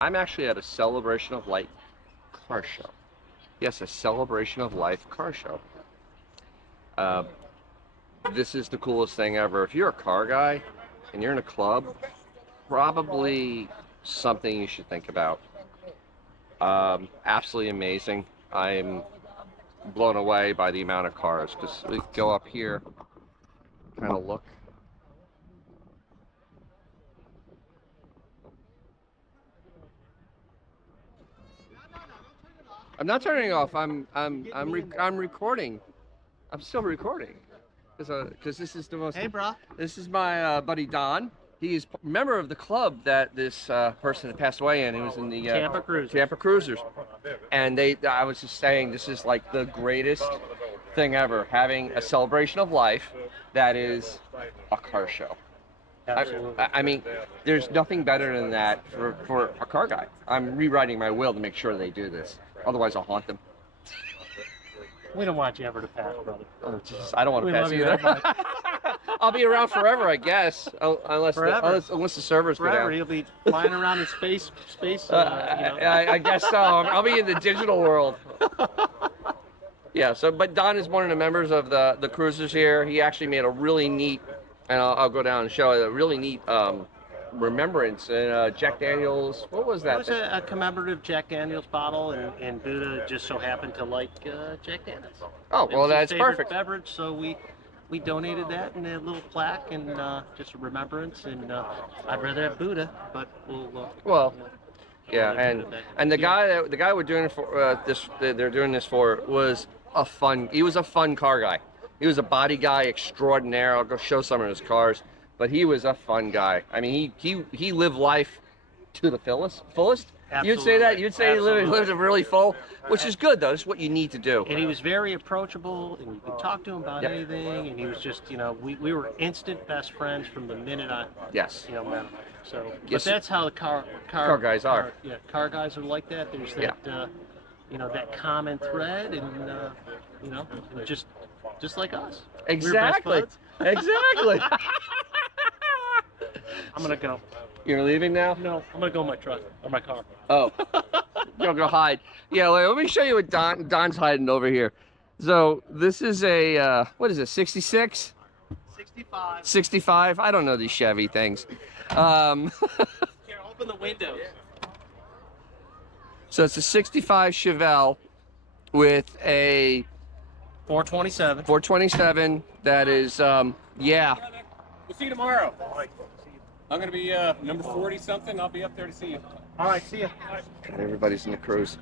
I'm actually at a Celebration of Life car show. Yes, a Celebration of Life car show. Uh, this is the coolest thing ever. If you're a car guy and you're in a club, probably something you should think about. Absolutely amazing. I'm blown away by the amount of cars because we go up here, kind of look. I'm not turning off. I'm recording. I'm still recording because this is the most. Hey, bro. This is my buddy Don. He's a member of the club that this person had passed away in. He was in the Tampa Cruisers. Tampa Cruisers, and I was just saying, this is like the greatest thing ever, having a celebration of life that is a car show. Absolutely. I mean, there's nothing better than that for a car guy. I'm rewriting my will to make sure they do this. Otherwise, I'll haunt them. We don't want you ever to pass, brother. Oh, Jesus, I don't want to We pass love you either. very much. I'll be around forever, I guess, unless the servers go Forever. down. You'll be flying around in space. I guess so. I'll be in the digital world. Yeah. So, but Don is one of the members of the cruisers here. He actually made a really neat, and I'll go down and show you a really neat remembrance. And Jack Daniels. What was that? It was a commemorative Jack Daniels bottle, and Buddha just so happened to like Jack Daniels. Oh, It well, was his that's favorite perfect. beverage, so we donated that in a little plaque and just a remembrance. And I'd rather have Buddha, but we'll. Well, yeah, we'll and the guy we're doing it for they're doing this for was he was a fun car guy. He was a body guy extraordinaire. I'll go show some of his cars, but he was a fun guy. I mean, he lived life to the fullest. You'd say that? You'd say he lived it really full, which is good though. It's what you need to do. And he was very approachable, and you could talk to him about anything. And he was just, we were instant best friends from the minute I, Yes. met him. So, Yes. but that's how the car guys are. Yeah, car guys are like that. There's that, that common thread, and just like us. Exactly. We were best buds. Exactly. I'm gonna go. You're leaving now? No, I'm gonna go in my truck or my car. Oh, you're gonna hide. Yeah, let me show you what Don's hiding over here. So this is a what is it? 66? 65. 65? I don't know these Chevy things. Here, open the windows. So it's a 65 Chevelle with a 427. 427. That is yeah. We'll see you tomorrow. I'm gonna be number 40 something. I'll be up there to see you. All right, see ya. Everybody's in the cruise.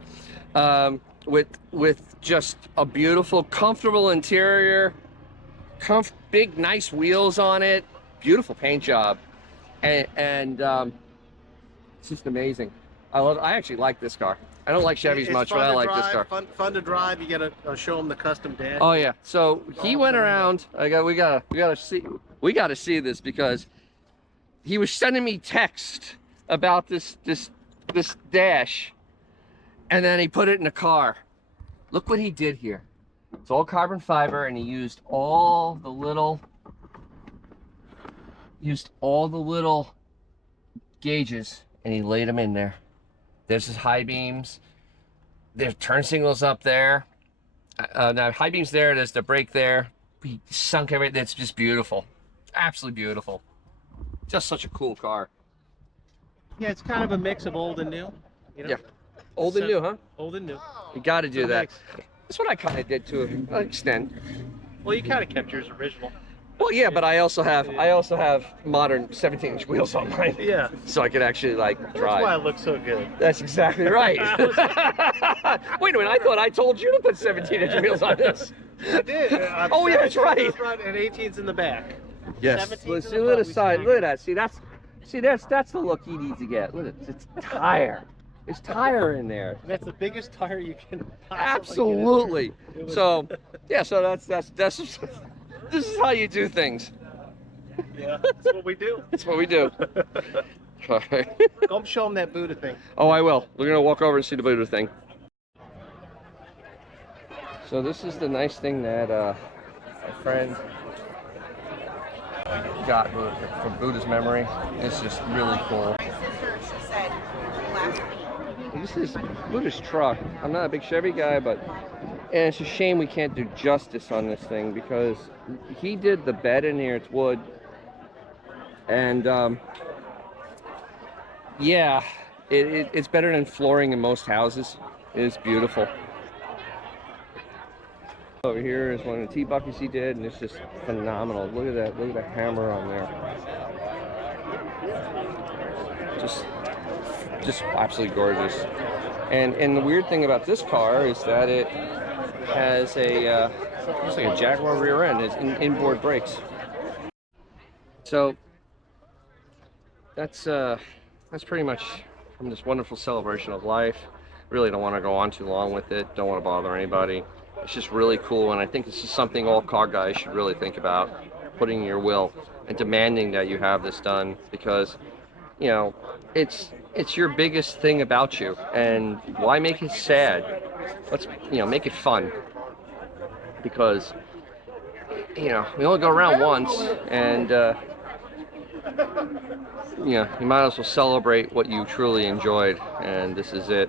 With just a beautiful, comfortable interior, big, nice wheels on it, beautiful paint job, and it's just amazing. I actually like this car. I don't like Chevys much, but I like this car. Fun to drive. You gotta show them the custom dash. Oh yeah. So he went around. We gotta see this because he was sending me text about this dash, and then he put it in the car. Look what he did here. It's all carbon fiber, and he used all the little gauges, and he laid them in there. There's his high beams. There's turn signals up there. Now high beams there. There's the brake there. He sunk everything. It's just beautiful. Absolutely beautiful. Just such a cool car. Yeah, it's kind of a mix of old and new. Yeah. Old and new, huh? Old and new. You got to do It's a that. mix. That's what I kind of did to an extent. Well, you kind of kept yours original. Well, yeah, but I also have modern 17-inch wheels on mine, Yeah. so I could actually like That's why drive. it looks so good. That's exactly right. Wait a minute, I thought I told you to put 17-inch wheels on this. I did. Oh, yeah, that's right. And 18's in the back. Yes. 17's Look, in see, the look at front, the we side. snagged Look at that. That's the look he needs to get. Look at it. It's tire. It's tire in there. That's the biggest tire you can possibly Absolutely. It was- So, yeah. So that's this is how you do things. Yeah, that's what we do. That's what we do. All right. Go show them that Buddha thing. Oh, I will. We're gonna walk over and see the Buddha thing. So this is the nice thing that a friend got for Buddha's memory. It's just really cool. My sister, she said, last this is Buddha's truck. I'm not a big Chevy guy, but and it's a shame we can't do justice on this thing because he did the bed in here. It's wood, and yeah, it's better than flooring in most houses. It is beautiful. Over here is one of the T-buckets he did, and it's just phenomenal. Look at that. Look at the hammer on there. Just absolutely gorgeous. And the weird thing about this car is that it has a looks like a Jaguar rear end. It's inboard brakes. So that's pretty much from this wonderful celebration of life. Really don't want to go on too long with it. Don't want to bother anybody. It's just really cool, and I think this is something all car guys should really think about, putting in your will and demanding that you have this done, because you know it's your biggest thing about you, and why make it sad? Let's make it fun, because we only go around once, and you might as well celebrate what you truly enjoyed, and this is it.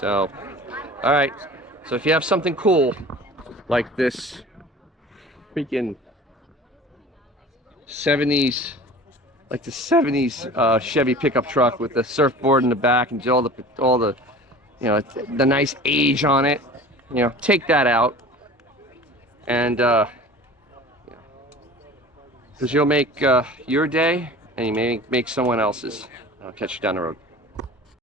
So, all right. So if you have something cool like this freaking 70s, like the 70s Chevy pickup truck with the surfboard in the back and all the the nice age on it, take that out, and because you'll make your day, and you may make someone else's. I'll catch you down the road.